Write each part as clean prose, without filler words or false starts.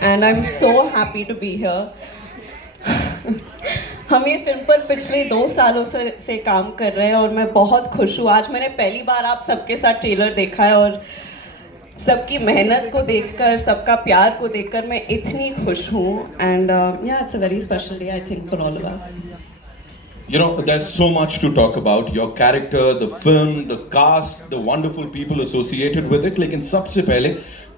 and I'm so happy to be here. हम ये film पर पिछले 2 सालों से काम कर रहे हैं और मैं बहुत खुश हूँ. आज मैंने पहली बार आप सबके साथ ट्रेलर देखा है और सबकी मेहनत को देखकर, सबका प्यार को देखकर मैं इतनी खुश हूँ. And yeah, it's a very special day I think for all of us. You know, there's so much to talk about. Your character, the film, the cast, the wonderful people associated with it. लेकिन सबसे पहले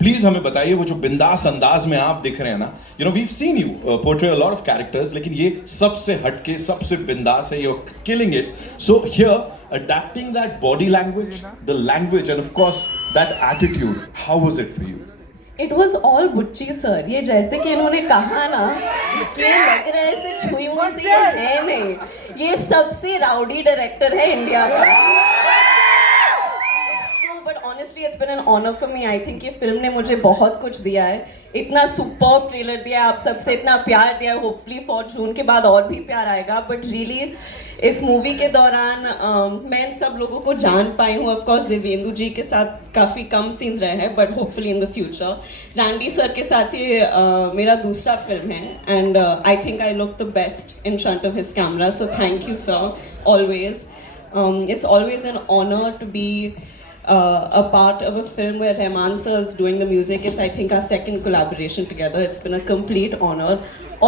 please हमें बताइए वो जो बिंदास अंदाज में आप दिख रहे हैं ना. You know, we've seen you portray a lot of characters, लेकिन ये सबसे हटके, सबसे बिंदास है. You're killing it. So here, adapting that body language, the language, and of course that attitude. How was it for you? It was all बुच्ची sir. ये जैसे कि इन्होंने कहा ना, ये लग रहा है ऐसे छुई हुई से ये है नहीं. ये सबसे राउडी डायरेक्टर है इंडिया का. But honestly, it's been an honor for me. I think ये फिल्म ने मुझे बहुत कुछ दिया है. इतना सुपर्ब ट्रेलर दिया है, आप सबसे इतना प्यार दिया है. होपफुली फॉर जून के बाद और भी प्यार आएगा. बट रियली इस मूवी के दौरान मैं इन सब लोगों को जान पाई हूँ. ऑफ कोर्स देवेंदु जी के साथ काफ़ी कम सीन्स रहे हैं, but hopefully in the future. Randy sir के साथ ये मेरा दूसरा फिल्म है. And I think I look the best in front of his camera. So thank you sir, always. It's always an honor to be a part of a film where Rahman sir is doing the music. It's I think our second collaboration together. It's been a complete honor.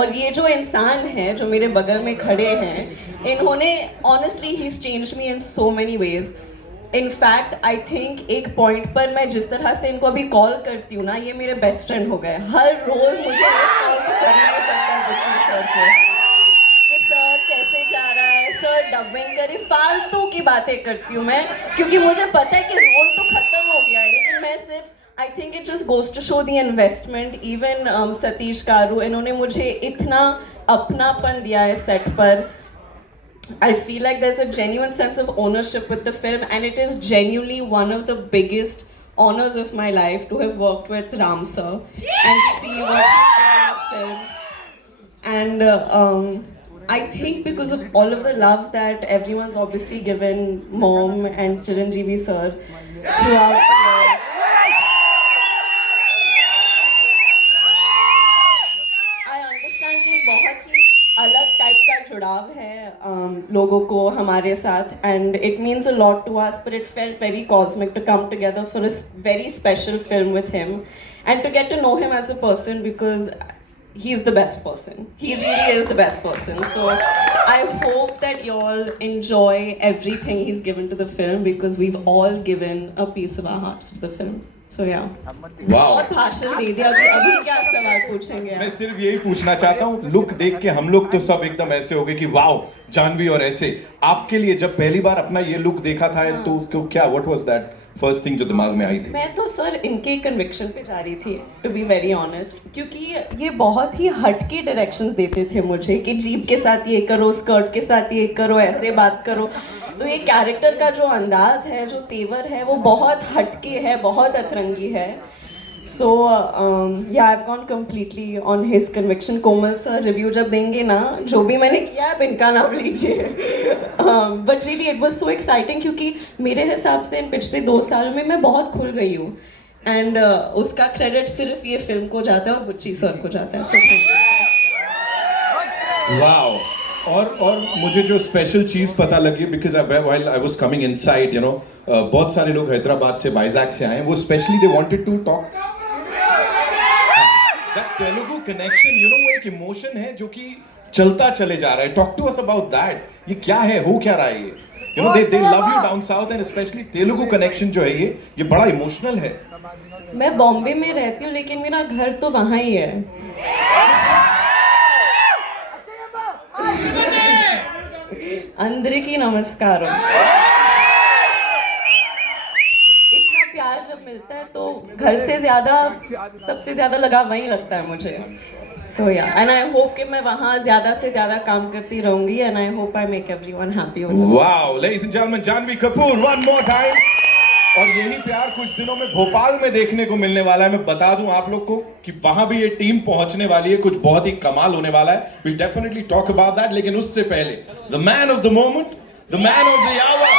और ये जो इंसान है जो मेरे बगल में खड़े हैं, इन्होंने honestly he's changed me in so many ways. In fact, I think एक पॉइंट पर मैं जिस तरह से इनको अभी कॉल करती हूँ ना, ये मेरे बेस्ट फ्रेंड हो गए. हर रोज मुझे कॉल तो करना ही पड़ता है बुच्ची सर को कि सर कैसे जा रहा है, सर डबिंग करे. फालतू की बातें करती हूँ मैं, क्योंकि मुझे पता है कि रोल तो खत्म हो गया है. लेकिन मैं सिर्फ I think it just goes to show the investment. Even Satish कारू, इन्होंने मुझे इतना अपनापन दिया है सेट पर. I feel like there's a genuine sense of ownership with the film, and it is genuinely one of the biggest honors of my life to have worked with Ram sir and see what he's done in this film. And I think because of all of the love that everyone's obviously given Mom and Chiranjeevi sir throughout the years, I understand कि बहुत ही अलग type का जुड़ाव है लोगों को हमारे साथ, and it means a lot to us. But it felt very cosmic to come together for a very special film with him and to get to know him as a person, because he's the best person. He really is the best person. So I hope that you all enjoy everything he's given to the film, because we've all given a piece of our hearts to the film. So yeah. Wow. और भाषण दे दिया. अभी क्या सवाल पूछेंगे? मैं सिर्फ यही पूछना चाहता हूँ, लुक देख के हम लोग तो सब एकदम ऐसे हो गए कि वाओ जानवी. और ऐसे आपके लिए जब पहली बार अपना ये लुक देखा था तो क्या what was that first thing जो दिमाग में आई थी? मैं तो सर इनके कन्विक्शन पे जा रही थी, टू बी वेरी ऑनेस्ट, क्योंकि ये बहुत ही हटके डायरेक्शंस देते थे मुझे कि जीप के साथ ये करो, स्कर्ट के साथ ये करो, ऐसे बात करो. तो ये कैरेक्टर का जो अंदाज है, जो तेवर है, वो बहुत हटके है, बहुत अतरंगी है. सो या I have gone completely on his conviction. Komal sir review जब देंगे ना, जो भी मैंने किया है, आप इनका नाम लीजिए. But really it was so exciting, क्योंकि मेरे हिसाब से इन पिछले 2 सालों में मैं बहुत खुल गई हूँ. एंड उसका क्रेडिट सिर्फ ये फिल्म को जाता है और बुच्ची सर को जाता है. So thank you. वाओ. और मुझे जो स्पेशल चीज पता लगी, because while I was coming inside, you know, बहुत सारे लोग हैदराबाद से, वाइजैक से आए. वो specially they wanted to talk that Telugu connection. You know, वो एक इमोशन है जो कि चलता चले जा रहा है. Talk to us about that. ये क्या है, हो क्या रहा है ये? You know, they love you down south, and specially Telugu connection जो है ये बड़ा इमोशनल है. मैं बॉम्बे में रहती हूँ, लेकिन मेरा घर तो वहाँ ही है. అందరికీ నమస్కారం. इतना प्यार जब मिलता है तो घर से ज्यादा, सबसे ज्यादा लगाव वहीं लगता है मुझे. सो या, एंड आई होप कि मैं वहाँ ज्यादा से ज्यादा काम करती रहूंगी, and I hope I make everyone happy. Wow, ladies and gentleman, Janhvi Kapoor one more time. और यही प्यार कुछ दिनों में भोपाल में देखने को मिलने वाला है. मैं बता दूं आप लोग को कि वहां भी ये टीम पहुंचने वाली है. कुछ बहुत ही कमाल होने वाला है. We definitely talk about that. लेकिन उससे पहले the man of the moment, the man of the our,